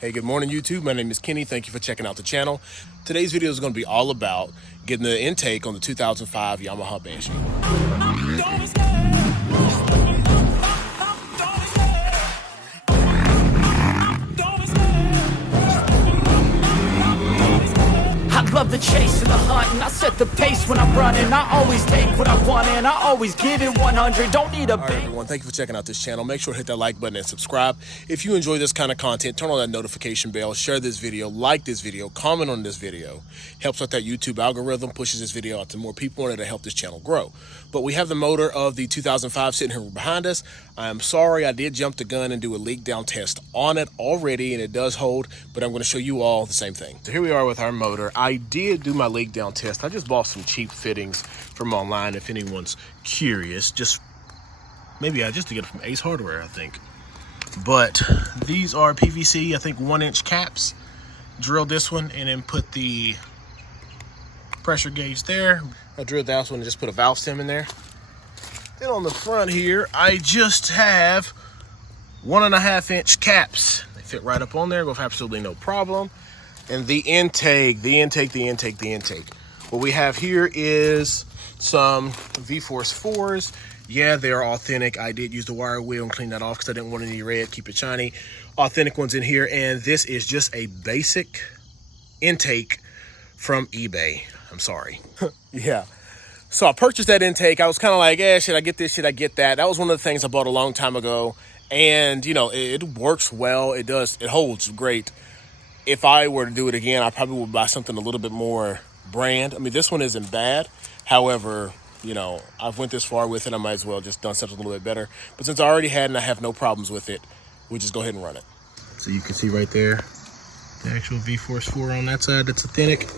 Hey, good morning, YouTube. My name is Kenny. Thank you for checking out the channel. Today's video is going to be all about getting the intake on the 2005 Yamaha Banshee. I love the chase and the hunt, and I set the pace when I'm running. I always take what I want and I always give it 100. Don't need a All right, everyone, thank you for checking out this channel. Make sure to hit that like button and subscribe. If you enjoy this kind of content, turn on that notification bell, share this video, like this video, comment on this video. Helps with that YouTube algorithm, pushes this video out to more people, and it'll help this channel grow. But we have the motor of the 2005 sitting here behind us. I'm sorry, I did jump the gun and do a leak down test on it already, and it does hold, but I'm going to show you all the same thing. So here we are with our motor. I did do my leak down test. I just bought some cheap fittings from online, if anyone's curious. Just to get it from Ace Hardware, I think. But these are PVC, I think 1-inch caps. Drilled this one and then put the pressure gauge there. I drilled that one and just put a valve stem in there. Then on the front here, I just have 1.5-inch caps. They fit right up on there with absolutely no problem. And the intake. What we have here is some VForce 4s. Yeah, they're authentic. I did use the wire wheel and clean that off because I didn't want any red, keep it shiny. Authentic ones in here, and this is just a basic intake from eBay. I'm sorry. Yeah. So I purchased that intake. I was kind of like, should I get this? Should I get that? That was one of the things I bought a long time ago. And, you know, it works well. It holds great. If I were to do it again, I probably would buy something a little bit more brand. I mean, this one isn't bad. However, you know, I've went this far with it. I might as well just done something a little bit better. But since I already had and I have no problems with it, we'll just go ahead and run it. So you can see right there, the actual VForce 4 on that side, that's authentic.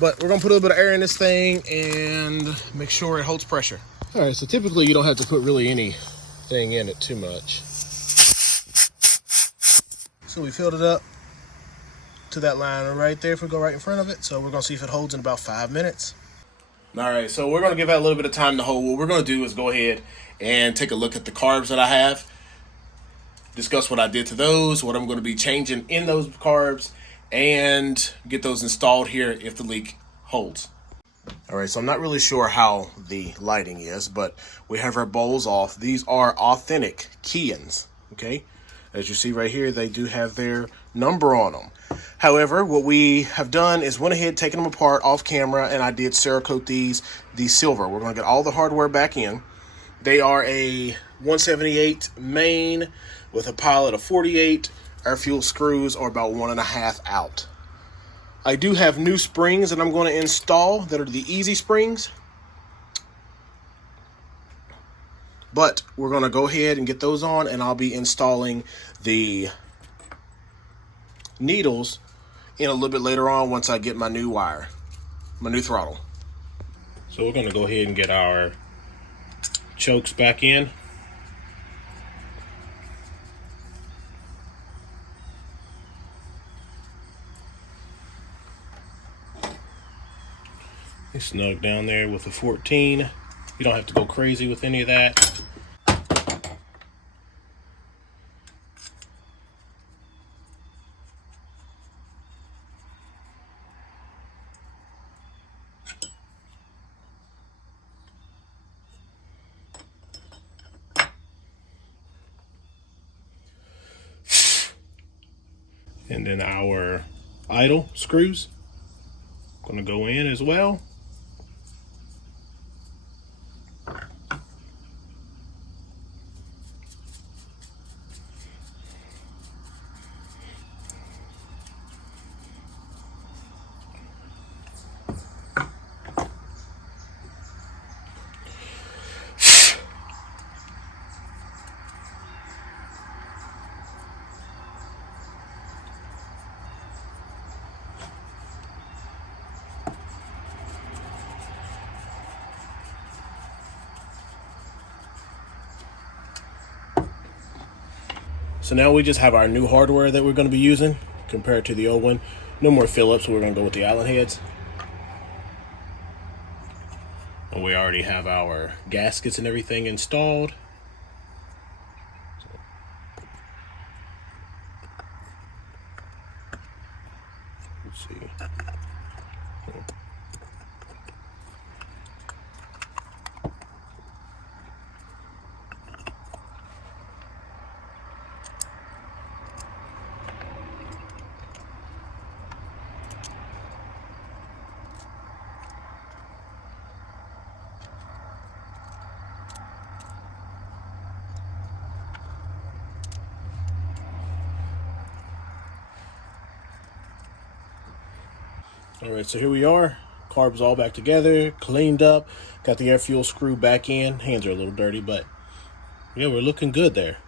But we're gonna put a little bit of air in this thing and make sure it holds pressure. All right, so typically you don't have to put really anything in it too much. So we filled it up to that line right there if we go right in front of it. So we're gonna see if it holds in about 5 minutes. All right, so we're gonna give that a little bit of time to hold. What we're gonna do is go ahead and take a look at the carbs that I have, discuss what I did to those, what I'm gonna be changing in those carbs, and get those installed here if the leak holds. All right, so I'm not really sure how the lighting is, but we have our bowls off. These are authentic Keyens, okay? As you see right here, they do have their number on them. However, what we have done is went ahead, taken them apart off camera, and I did Cerakote these silver. We're gonna get all the hardware back in. They are a 178 main with a pilot of 48. Our fuel screws are about 1.5 out. I do have new springs that I'm going to install that are the easy springs. But we're going to go ahead and get those on, and I'll be installing the needles in a little bit later on once I get my new wire, my new throttle. So we're going to go ahead and get our chokes back in. Snug down there with the 14. You don't have to go crazy with any of that. And then our idle screws going to go in as well. So now we just have our new hardware that we're going to be using compared to the old one. No more Phillips, we're going to go with the Allen heads. And we already have our gaskets and everything installed. Let's see. All right, so here we are. Carb's all back together, cleaned up. Got the air fuel screw back in. Hands are a little dirty, but yeah, we're looking good there.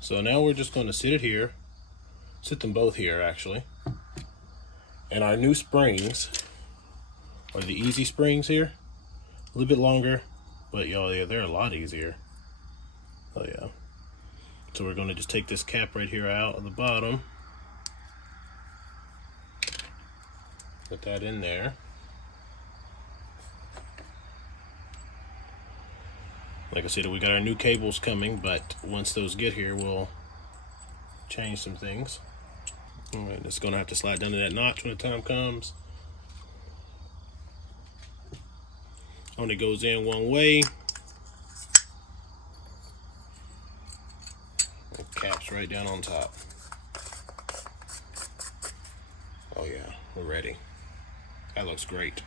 So now we're just going to sit it here. Sit them both here, actually. And our new springs are the easy springs here. A little bit longer, but y'all, yeah, they're a lot easier. Oh yeah. So we're going to just take this cap right here out of the bottom. Put that in there. Like I said, we got our new cables coming, but once those get here, we'll change some things. All right, it's gonna have to slide down to that notch when the time comes. Only goes in one way. It caps right down on top. Oh yeah, we're ready. That looks great.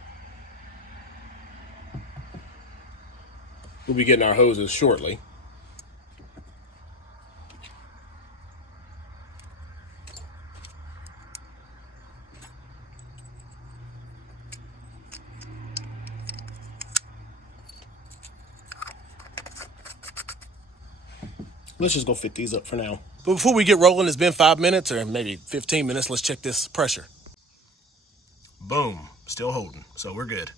We'll be getting our hoses shortly. Let's just go fit these up for now. But before we get rolling, it's been 5 minutes or maybe 15 minutes. Let's check this pressure. Boom, still holding, so we're good.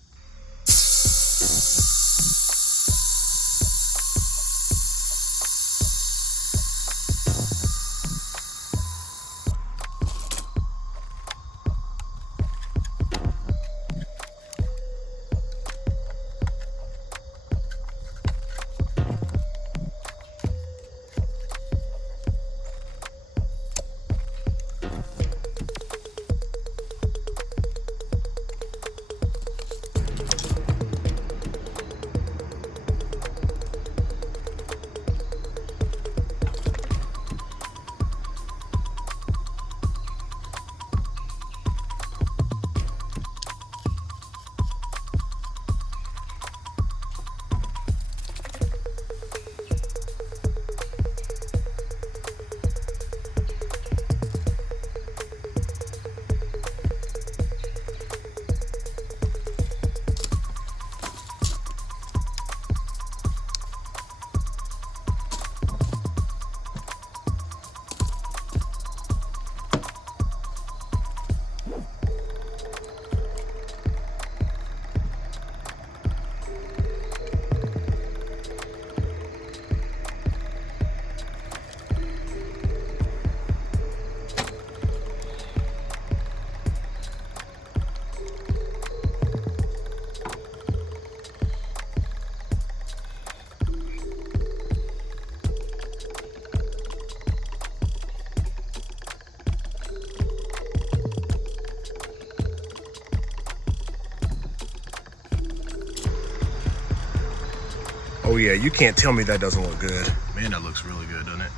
Oh yeah, you can't tell me that doesn't look good. Man, that looks really good, doesn't it?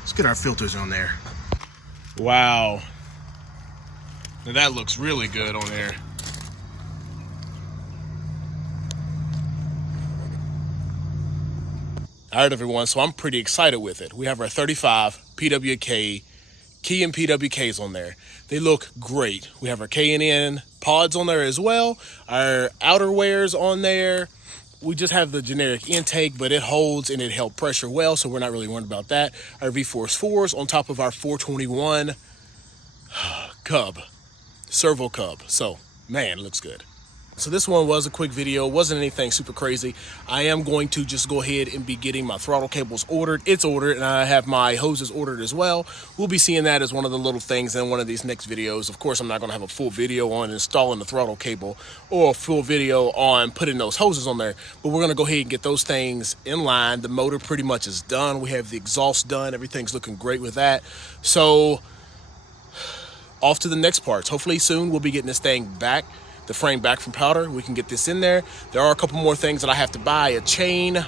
Let's get our filters on there. Wow. Now that looks really good on there. All right, everyone, so I'm pretty excited with it. We have our 35 PWK key and PWKs on there. They look great. We have our K&N pods on there as well. Our outerwears on there. We just have the generic intake, but it holds and it held pressure well, so we're not really worried about that. Our VForce 4s on top of our 421 Cub, servo Cub. So, man, it looks good. So this one was a quick video, wasn't anything super crazy. I am going to just go ahead and be getting my throttle cables ordered. It's ordered, and I have my hoses ordered as well. We'll be seeing that as one of the little things in one of these next videos. Of course, I'm not gonna have a full video on installing the throttle cable or a full video on putting those hoses on there, but we're gonna go ahead and get those things in line. The motor pretty much is done. We have the exhaust done. Everything's looking great with that. So off to the next parts. Hopefully soon we'll be getting this thing back, the frame back from powder. We can get this in there. There are a couple more things that I have to buy: a chain,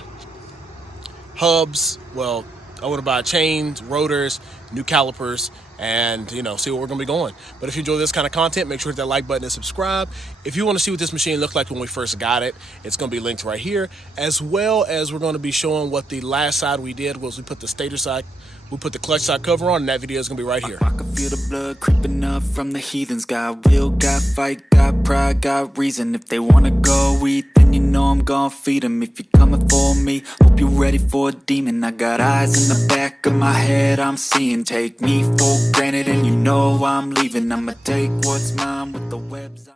hubs. Well, I want to buy chains, rotors, new calipers, and see where we're gonna be going. But if you enjoy this kind of content, make sure to hit that like button and subscribe. If you want to see what this machine looked like when we first got it, it's gonna be linked right here, as well as we're gonna be showing what the last side we did was. We put the stator side, we put the clutch side cover on, and that video is gonna be right here. I can feel the blood creeping up from the heathens. Got will, got fight, got pride, got reason. If they wanna go eat, then you know I'm gonna feed them. If you're coming for me, hope you're ready for a demon. I got eyes in the back of my head, I'm seeing. Take me for granted and you know I'm leaving. I'ma take what's mine with the webs.